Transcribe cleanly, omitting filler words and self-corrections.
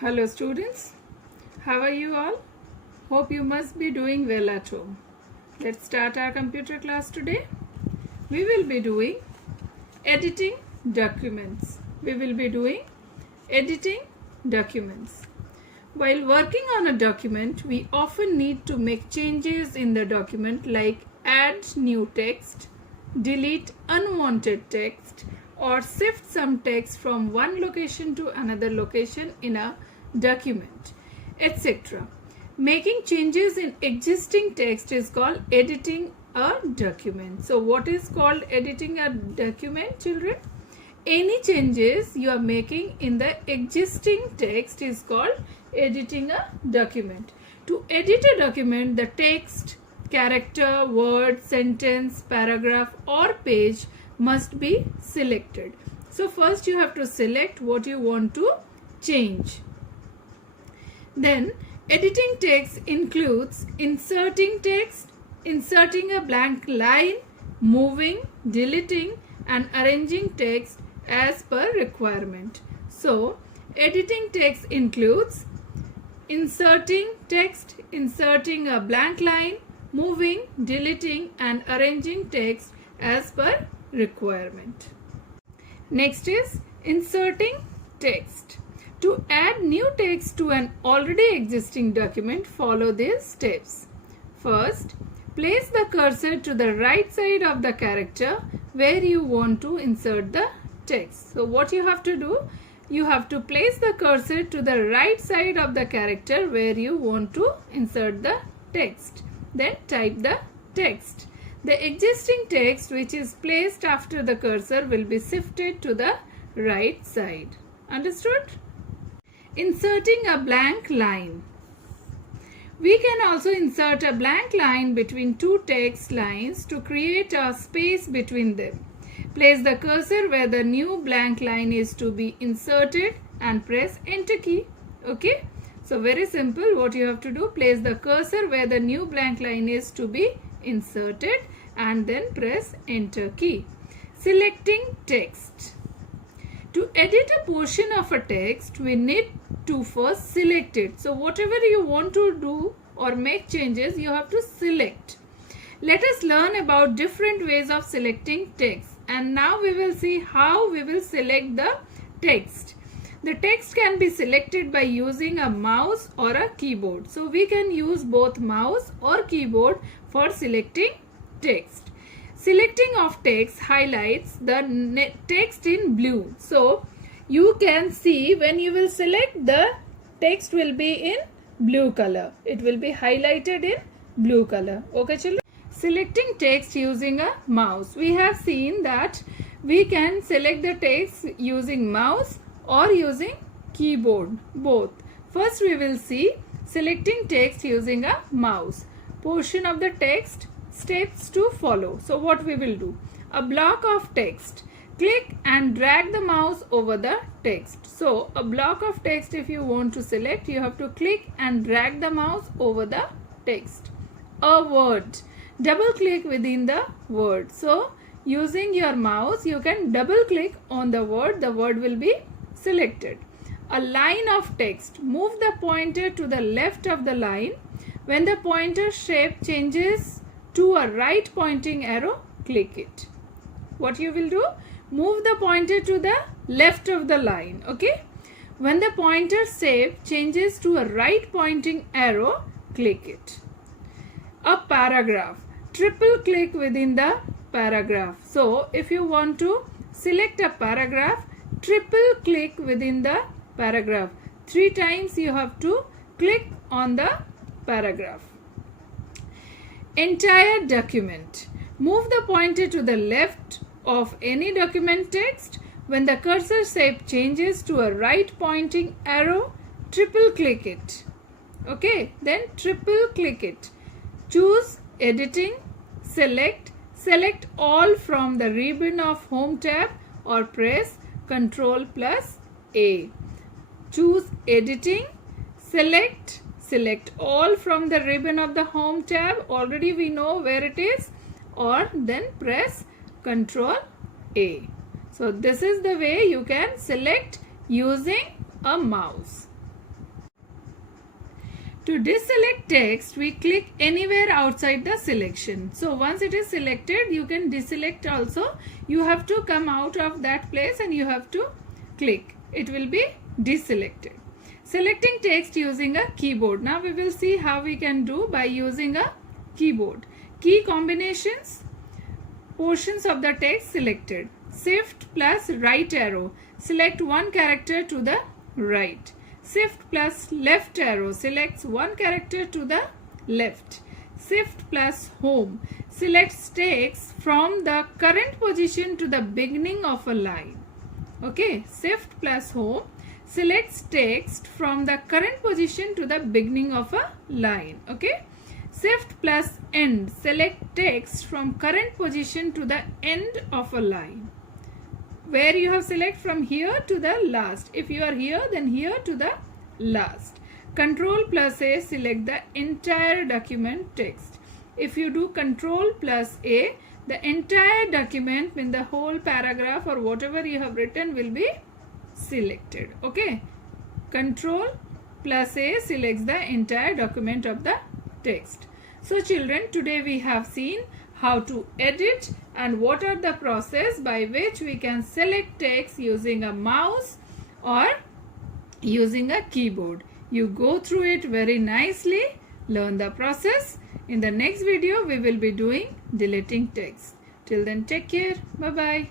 Hello students, how are you all? Hope you must be doing well at home. Let's start our computer class today. We will be doing editing documents. While working on a document, we often need to make changes in the document like add new text, delete unwanted text, or shift some text from one location to another location in a document, etc. Making changes in existing text is called editing a document. So what is called editing a document, children? Any changes you are making in the existing text is called editing a document. To edit a document, the text, character, word, sentence, paragraph or page must be selected. So first you have to select what you want to change. Then editing text includes inserting text, inserting a blank line, moving, deleting and arranging text as per requirement. So editing text includes inserting text, inserting a blank line, moving, deleting and arranging text as per requirement. Next is inserting text. To add new text to an already existing document, follow these steps. First, place the cursor to the right side of the character where you want to insert the text. So what you have to do? You have to place the cursor to the right side of the character where you want to insert the text. Then type the text. The existing text which is placed after the cursor will be shifted to the right side. Understood? Inserting a blank line. We can also insert a blank line between two text lines to create a space between them. Place the cursor where the new blank line is to be inserted and press enter key. Okay? So very simple. What you have to do, place the cursor where the new blank line is to be inserted and then press enter key. Selecting text. To edit a portion of a text, we need to first select it. So whatever you want to do or make changes, you have to select. Let us learn about different ways of selecting text. And now we will see how we will select the text. The text can be selected by using a mouse or a keyboard. So we can use both mouse or keyboard for selecting text. Selecting of text highlights the text in blue. So you can see when you will select, the text will be in blue color. It will be highlighted in blue color. Okay children? Selecting text using a mouse. We have seen that we can select the text using mouse or using keyboard, both. First we will see selecting text using a mouse. Portion of the text, steps to follow. So what we will do? A block of text. Click and drag the mouse over the text. So a block of text, if you want to select, you have to click and drag the mouse over the text. A word. Double click within the word. So using your mouse, you can double click on the word will be selected. A line of text. Move the pointer to the left of the line. When the pointer shape changes to a right pointing arrow, click it. What you will do? Move the pointer to the left of the line. Okay? When the pointer shape changes to a right pointing arrow, click it. A paragraph. Triple click within the paragraph. So if you want to select a paragraph, triple click within the paragraph. 3 times you have to click on the paragraph. Entire document. Move the pointer to the left of any document text. When the cursor shape changes to a right pointing arrow, triple click it. Okay, then triple click it. Choose editing, select all from the ribbon of home tab or press Ctrl plus A. Choose editing, select all from the ribbon of the home tab. Already we know where it is, or then press Ctrl A. So this is the way you can select using a mouse. To deselect text, we click anywhere outside the selection. So once it is selected, you can deselect also. You have to come out of that place and you have to click. It will be deselected. Selecting text using a keyboard. Now we will see how we can do by using a keyboard. Key combinations, portions of the text selected. Shift plus right arrow. Select one character to the right. Shift plus left arrow selects one character to the left. Shift plus home selects text from the current position to the beginning of a line. Okay, shift plus home selects text from the current position to the beginning of a line. Okay, shift plus end select text from current position to the end of a line. Where you have select from here to the last. If you are here, then here to the last. Control plus A select the entire document text. If you do Control plus A, the entire document in the whole paragraph or whatever you have written will be selected. Okay. Control plus A selects the entire document of the text. So children, today we have seen how to edit and what are the process by which we can select text using a mouse or using a keyboard. You go through it very nicely, learn the process. In the next video, we will be doing deleting text. Till then, take care. Bye-bye.